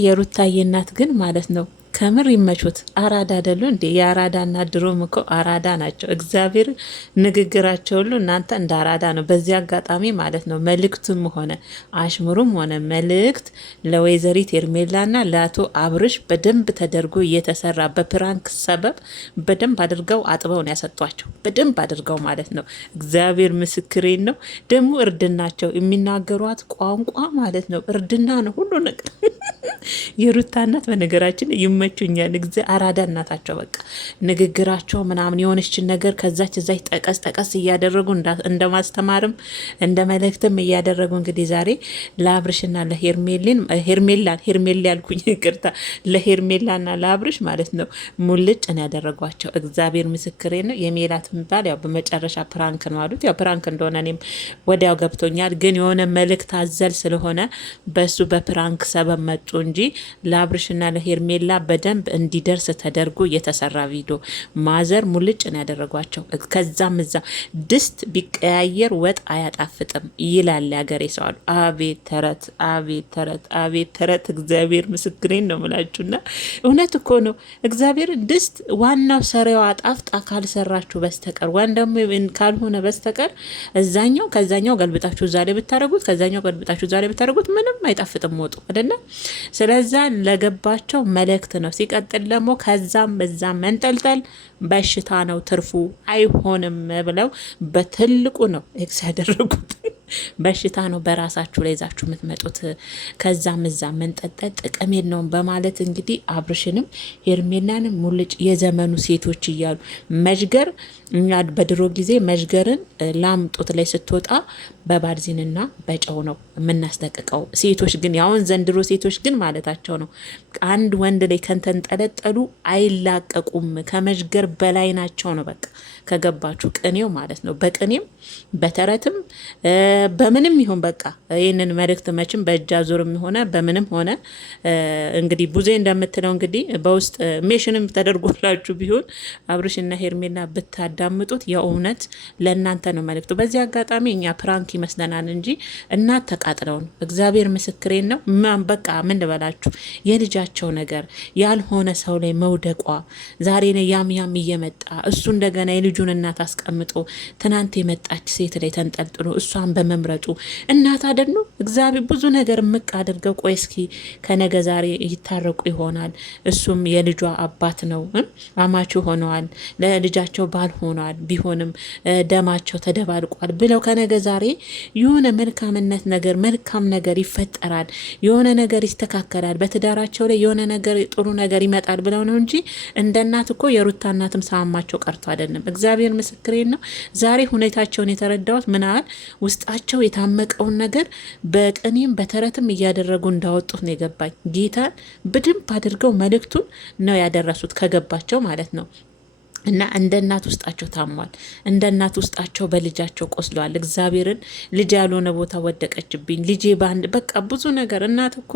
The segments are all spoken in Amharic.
የሩታዬ እናት ግን ማለት ነው ከምር ይመቹት። አራዳ አይደሉ እንዴ? የአራዳ እናት ድሮም እኮ አራዳ ናቸው። እግዚአብሔር ንግግራቸው ሁሉ እናንተ እንደ አራዳ ነው። በዚህ አጋጣሚ ማለት ነው መልእክቱም ሆነ አሽሙሩም ሆነ መልእክት ለወይዘሪት ሄርሜላና ለአቶ አብርሽ በደንብ ተደርጎ እየተሰራ በፕራንክ ሰበብ በደንብ አድርገው አጥበው ነው ያሰጧቸው። በደንብ አድርገው ማለት ነው። እግዚአብሔር ምስክሬን ነው። ደግሞ እርድናቸው የሚናገሯት ቋንቋ ማለት ነው እርድና ነው ሁሉ ነገር የሩታ እናት በነገራችን ይመቹኛል። አራዳ እናታቸው በቃ ንግግራቸው ምናምን የሆነችን ነገር ከዛች እዛች ጠቀስ ጠቀስ እያደረጉ እንደ ማስተማርም እንደ መልእክትም እያደረጉ እንግዲህ ዛሬ ለአብርሽና ሄርሜላ ያልኩኝ ይቅርታ፣ ለሄርሜላና ለአብርሽ ማለት ነው ሙልጭ ነው ያደረጓቸው። እግዚአብሔር ምስክሬ ነው። የሜላት የሚባል ያው በመጨረሻ ፕራንክ ነው አሉት። ያው ፕራንክ እንደሆነ እኔም ወዲያው ገብቶኛል። ግን የሆነ መልእክት አዘል ስለሆነ በሱ በፕራንክ ሰበብ መጡ እንጂ ለአብርሽና ለሄርሜላ በደንብ እንዲደርስ ተደርጎ የተሰራ ቪዲዮ ማዘር ሙልጭ ነው ያደረጓቸው። ከዛም እዛ ድስት ቢቀያየር ወጥ አያጣፍጥም ይላል ያገሬ ሰው አሉ። አቤት ተረት፣ አቤት ተረት፣ አቤት ተረት። እግዚአብሔር ምስክሬን ነው ምላችሁና እውነት እኮ ነው። እግዚአብሔር ድስት ዋናው ሰሪዋ አጣፍጣ ካልሰራችሁ በስተቀር ወይም ደግሞ ካልሆነ በስተቀር እዛኛው ከዛኛው ገልብጣችሁ ዛሬ ብታደርጉት ከዛኛው ገልብጣችሁ ዛሬ ብታደርጉት ምንም አይጣፍጥም ወጡ አይደለ? ስለዛ ለገባቸው መልእክት ነው። ሲቀጥል ደግሞ ከዛም በዛም መንጠልጠል በሽታ ነው ትርፉ አይሆንም ብለው በትልቁ ነው ኤክስ ያደረጉት። በሽታ ነው በራሳችሁ ላይ ይዛችሁ የምትመጡት። ከዛም እዛ መንጠጠጥ ጥቅም የለውም በማለት እንግዲህ አብርሽንም ሄርሜላንም ሙልጭ የዘመኑ ሴቶች እያሉ መዥገር። እኛ በድሮ ጊዜ መዥገርን ላምጦት ላይ ስትወጣ በባርዚንና በጨው ነው የምናስጠቅቀው። ሴቶች ግን ያሁን ዘንድሮ ሴቶች ግን ማለታቸው ነው አንድ ወንድ ላይ ከተንጠለጠሉ አይላቀቁም፣ ከመዥገር በላይ ናቸው ነው በቃ። ከገባችሁ ቅኔው ማለት ነው። በቅኔም በተረትም በምንም ይሁን በቃ ይህንን መልእክት መችም በእጅ አዙርም ሆነ በምንም ሆነ እንግዲህ ቡዜ እንደምትለው እንግዲህ በውስጥ ሜሽንም ተደርጎላችሁ ቢሆን አብርሽና ሄርሜላ ብታዳምጡት የእውነት ለእናንተ ነው መልእክቱ። በዚህ አጋጣሚ እኛ ፕራንክ ይመስለናል እንጂ እናት ተቃጥለው ነው። እግዚአብሔር ምስክሬን ነው። በቃ ምን ልበላችሁ የልጃቸው ነገር ያልሆነ ሰው ላይ መውደቋ ዛሬ ነው ያም እየመጣ እሱ እንደገና የልጁን እናት አስቀምጦ ትናንት የመጣች ሴት ላይ ተንጠልጥሎ እሷን በመምረጡ እናት አይደሉ እግዚአብሔር ብዙ ነገር ምቅ አድርገው ቆይ እስኪ ከነገ ዛሬ ይታረቁ ይሆናል። እሱም የልጇ አባት ነው፣ አማቹ ሆነዋል፣ ለልጃቸው ባል ሆነዋል። ቢሆንም ደማቸው ተደባልቋል ብለው ከነገ ዛሬ የሆነ መልካምነት ነገር መልካም ነገር ይፈጠራል፣ የሆነ ነገር ይስተካከላል፣ በትዳራቸው ላይ የሆነ ነገር ጥሩ ነገር ይመጣል ብለው ነው እንጂ እንደ እናት እኮ የሩታ እናትም ሳማቸው ቀርቶ አይደለም። እግዚአብሔር ምስክሬን ነው። ዛሬ ሁኔታቸውን የተረዳሁት ምናል ውስጣቸው የታመቀውን ነገር በቅኔም በተረትም እያደረጉ እንዳወጡት ነው የገባኝ። ጌታን በደንብ አድርገው መልእክቱን ነው ያደረሱት ከገባቸው ማለት ነው። እና እንደ እናት ውስጣቸው ታሟል። እንደ እናት ውስጣቸው በልጃቸው ቆስለዋል። እግዚአብሔርን ልጅ ያልሆነ ቦታ ወደቀችብኝ ልጄ በአንድ በቃ ብዙ ነገር። እናት እኮ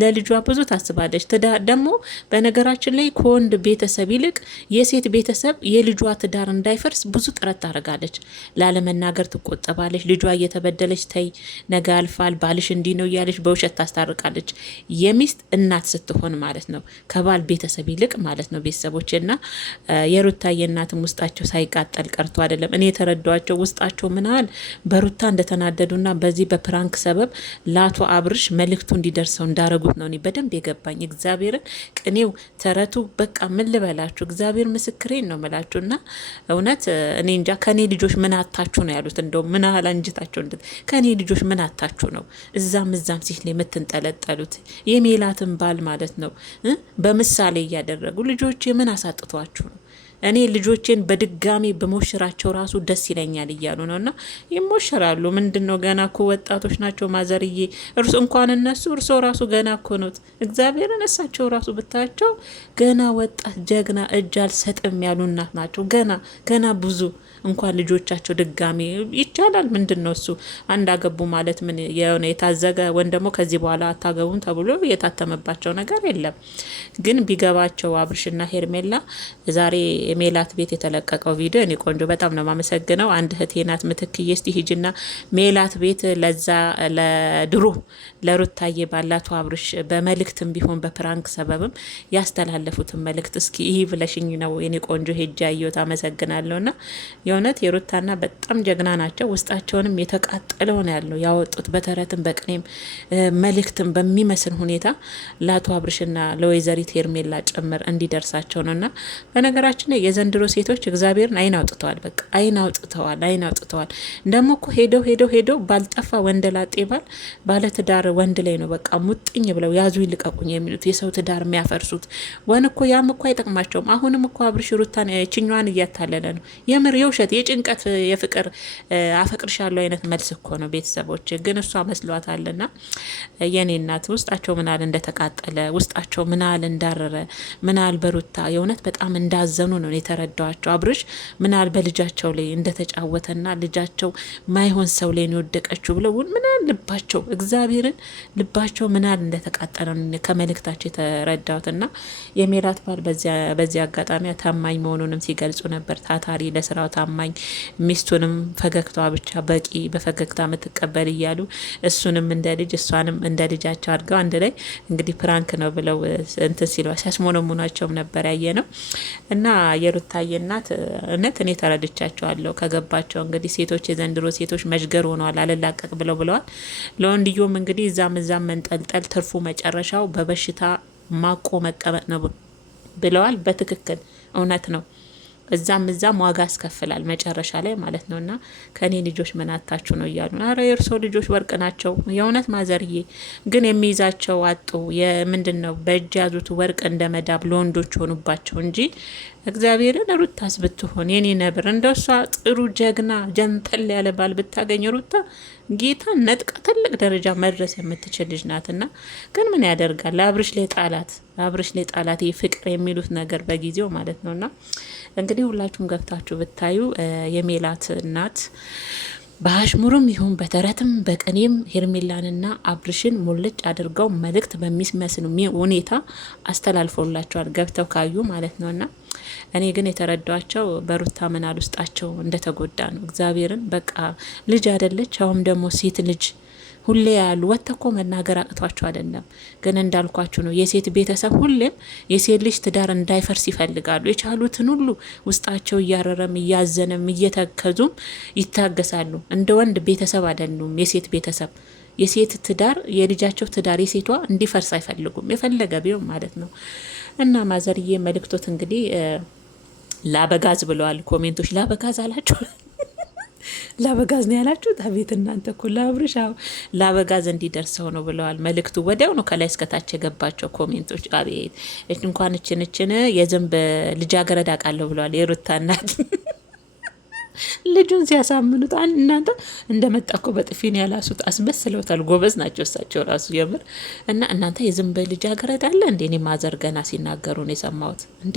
ለልጇ ብዙ ታስባለች። ደግሞ በነገራችን ላይ ከወንድ ቤተሰብ ይልቅ የሴት ቤተሰብ የልጇ ትዳር እንዳይፈርስ ብዙ ጥረት ታደርጋለች። ላለመናገር ትቆጠባለች። ልጇ እየተበደለች ተይ ነገ አልፋል ባልሽ እንዲህ ነው እያለች በውሸት ታስታርቃለች። የሚስት እናት ስትሆን ማለት ነው ከባል ቤተሰብ ይልቅ ማለት ነው ቤተሰቦች እና የሩታ የእናትም ውስጣቸው ሳይቃጠል ቀርቶ አይደለም። እኔ የተረዷቸው ውስጣቸው ምናል በሩታ እንደተናደዱና በዚህ በፕራንክ ሰበብ ለአቶ አብርሽ መልእክቱ እንዲደርሰው እንዳረጉት ነው እኔ በደንብ የገባኝ። እግዚአብሔርን ቅኔው ተረቱ በቃ ምን ልበላችሁ፣ እግዚአብሔር ምስክሬን ነው ምላችሁ። እና እውነት እኔ እንጃ ከኔ ልጆች ምን አታችሁ ነው ያሉት። እንደው ምን ያህል አንጅታቸው ከኔ ልጆች ምን አታችሁ ነው እዛም ሲል የምትንጠለጠሉት። የሜላትን ባል ማለት ነው በምሳሌ እያደረጉ ልጆች ምን አሳጥቷችሁ ነው? እኔ ልጆቼን በድጋሚ በሞሽራቸው ራሱ ደስ ይለኛል እያሉ ነው። እና ይሞሸራሉ። ምንድን ነው ገና እኮ ወጣቶች ናቸው ማዘርዬ። እንኳን እነሱ እርሶ ራሱ ገና እኮ ኖት። እግዚአብሔርን እሳቸው ራሱ ብታቸው ገና ወጣት ጀግና እጅ አልሰጥም ያሉ እናት ናቸው። ገና ብዙ እንኳን ልጆቻቸው ድጋሚ ይቻላል። ምንድን ነው እሱ አንድ አገቡ ማለት ምን የሆነ የታዘገ ወይም ደግሞ ከዚህ በኋላ አታገቡም ተብሎ የታተመባቸው ነገር የለም። ግን ቢገባቸው አብርሽና ሄርሜላ ዛሬ ሜላት ቤት የተለቀቀው ቪዲዮ እኔ ቆንጆ በጣም ነው የማመሰግነው። አንድ እህቴ ናት ምትክዬ፣ እስቲ ሂጅና ሜላት ቤት ለዛ ለድሮ ለሩታዬ ባላቱ አብርሽ በመልእክትም ቢሆን በፕራንክ ሰበብም ያስተላለፉትን መልእክት እስኪ ይህ ብለሽኝ ነው የኔ ቆንጆ ሄጃ አየሁት። አመሰግናለሁ። ና የእውነት የሩታና በጣም ጀግና ናቸው። ውስጣቸውንም የተቃጠለው ነው ያለው ያወጡት በተረትም በቅኔም መልእክትም በሚመስል ሁኔታ ለአቶ አብርሽና ለወይዘሪት ሄርሜላ ጭምር እንዲደርሳቸው ነው። ና በነገራችን ላይ የዘንድሮ ሴቶች እግዚአብሔርን አይን አውጥተዋል። በቃ አይን አውጥተዋል። ደግሞ እኮ ሄደው ባልጠፋ ወንደላጤ ባለትዳር ወንድ ላይ ነው በቃ ሙጥኝ ብለው ያዙ ይልቀቁኝ የሚሉት የሰው ትዳር የሚያፈርሱት። ወን እኮ ያም እኮ አይጠቅማቸውም። አሁንም እኮ አብርሽ ሩታን ችኛዋን እያታለለ ነው። የምር የውሸት የጭንቀት የፍቅር አፈቅርሻለሁ አይነት መልስ እኮ ነው። ቤተሰቦች ግን እሷ መስሏታልና የኔ እናት ውስጣቸው ምናል እንደተቃጠለ ውስጣቸው ምናል እንዳረረ ምናል በሩታ የእውነት በጣም እንዳዘኑ ነው የተረዳዋቸው። አብርሽ ምናል በልጃቸው ላይ እንደተጫወተና ልጃቸው ማይሆን ሰው ላይ ነው የወደቀችው ብለው ምናል ልባቸው እግዚአብሔርን ልባቸው ምናል እንደተቃጠለ ከመልእክታቸው የተረዳሁትና የሜላት ባል በዚህ አጋጣሚ ታማኝ መሆኑንም ሲገልጹ ነበር። ታታሪ፣ ለስራው ታማኝ፣ ሚስቱንም ፈገግታዋ ብቻ በቂ በፈገግታ የምትቀበል እያሉ እሱንም እንደ ልጅ እሷንም እንደ ልጃቸው አድርገው አንድ ላይ እንግዲህ ፕራንክ ነው ብለው እንትን ሲሉ ሲያስሞነሙናቸውም ነበር ያየ ነው። እና የሩታዬ እናት እውነት እኔ ተረድቻቸዋለሁ ከገባቸው። እንግዲህ ሴቶች የዘንድሮ ሴቶች መዥገር ሆነዋል፣ አልላቀቅ ብለዋል። ለወንድዮም እንግዲህ እዛም መንጠልጠል ትርፉ መጨረሻው በበሽታ ማቆ መቀመጥ ነው ብለዋል። በትክክል እውነት ነው። እዛም ዋጋ ያስከፍላል መጨረሻ ላይ ማለት ነው። እና ከኔ ልጆች ምን አታችሁ ነው እያሉ አረ የእርሶ ልጆች ወርቅ ናቸው የእውነት ማዘርዬ፣ ግን የሚይዛቸው አጡ። የምንድን ነው በእጅ ያዙት ወርቅ እንደ መዳብ ለወንዶች ሆኑባቸው እንጂ እግዚአብሔርን ሩታስ ብትሆን የኔ ነብር እንደሷ ጥሩ ጀግና ጀንጠል ያለ ባል ብታገኝ ሩታ ጌታ ነጥቃ ትልቅ ደረጃ መድረስ የምትችል ልጅ ናትና፣ ግን ምን ያደርጋል አብርሽ ላይ ጣላት ፍቅር የሚሉት ነገር በጊዜው ማለት ነውና እንግዲህ ሁላችሁም ገብታችሁ ብታዩ የሜላት እናት በአሽሙርም ይሁን በተረትም በቅኔም ሄርሜላንና አብርሽን ሙልጭ አድርገው መልእክት በሚመስል ሁኔታ አስተላልፎላቸዋል ገብተው ካዩ ማለት ነውና እኔ ግን የተረዷቸው በሩታ ምናል ውስጣቸው እንደተጎዳ ነው። እግዚአብሔርን በቃ ልጅ አይደለች አሁን ደግሞ ሴት ልጅ ሁሌ ያሉ ወተኮ መናገር አቅቷቸው አይደለም። ግን እንዳልኳችሁ ነው የሴት ቤተሰብ ሁሌም የሴት ልጅ ትዳር እንዳይፈርስ ይፈልጋሉ። የቻሉትን ሁሉ ውስጣቸው እያረረም እያዘነም እየተከዙም ይታገሳሉ። እንደ ወንድ ቤተሰብ አይደሉም የሴት ቤተሰብ። የሴት ትዳር የልጃቸው ትዳር የሴቷ እንዲፈርስ አይፈልጉም የፈለገ ቢሆን ማለት ነው። እና ማዘርዬ መልእክቶት እንግዲህ ላበጋዝ ብለዋል። ኮሜንቶች ላበጋዝ አላችሁ ላበጋዝ ነው ያላችሁት። አቤት እናንተ እኮ ለአብርሽ ላበጋዝ እንዲደርሰው ነው ብለዋል። መልእክቱ ወዲያው ነው ከላይ እስከታች የገባቸው ኮሜንቶች። አቤት እንኳን እችን የዝንብ ልጃገረድ አውቃለሁ ብለዋል የሩታ እናት ልጁን ሲያሳምኑት እናንተ እንደመጣ እኮ በጥፊን ያላሱት አስመስለውታል። ጎበዝ ናቸው እሳቸው ራሱ የምር። እና እናንተ የዝንብ ልጃገረድ አለ እንዴ? እኔ ማዘር ገና ሲናገሩ ነው የሰማሁት። እንዴ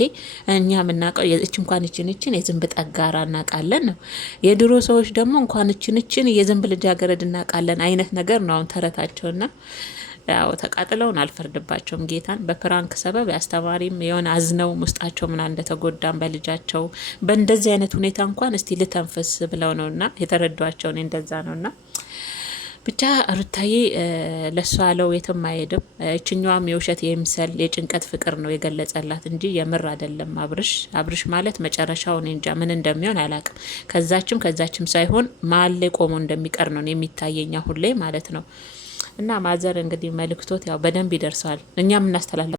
እኛ የምናውቀው እንኳን እችን የዝንብ ጠጋራ እናውቃለን ነው። የድሮ ሰዎች ደግሞ እንኳን እችን የዝንብ ልጃገረድ እናውቃለን አይነት ነገር ነው አሁን ተረታቸውና ያው ተቃጥለውን አልፈርድባቸውም። ጌታን በፕራንክ ሰበብ አስተማሪም የሆነ አዝነው ውስጣቸው ምና እንደተጎዳም በልጃቸው በእንደዚህ አይነት ሁኔታ እንኳን እስቲ ልተንፈስ ብለው ነውና የተረዷቸው ነው። እንደዛ ነውና ብቻ ሩታዬ ለሷ ያለው የትም አይሄድም። እችኛዋም የውሸት የምሰል የጭንቀት ፍቅር ነው የገለጸላት እንጂ የምር አይደለም። አብርሽ ማለት መጨረሻው እኔ እንጃ ምን እንደሚሆን አላቅም። ከዛችም ሳይሆን መሀል ላይ ቆሞ እንደሚቀር ነው የሚታየኝ አሁን ላይ ማለት ነው። እና ማዘር እንግዲህ መልእክቶት ያው በደንብ ይደርሰዋል። እኛም እናስተላለ